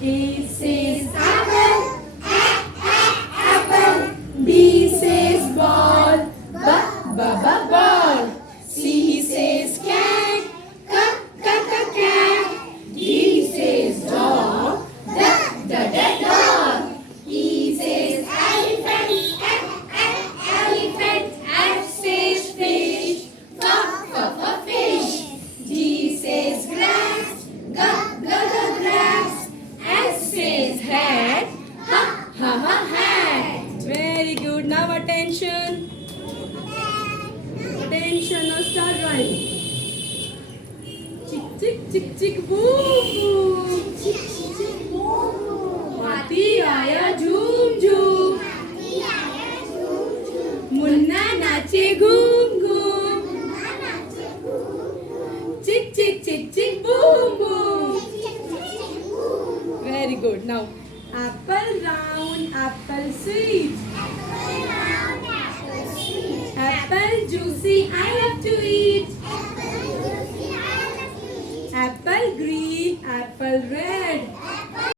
A says apple, apple. B says ball, ball. C says cat, cat. D says dog, dog. E says elephant, elephant. F says fish, fish. G says grass, grass. S says hat, hat. Very good. Now attention. Attention. Now start rhyming. Chick, boo, boo. हाथी आया झूम झूम. मुन्ना नाचे घूम घूम. Chick, boom, boom. Very good. Now, apple round, apple sweet. Apple juicy, I love to eat. Apple green, apple red.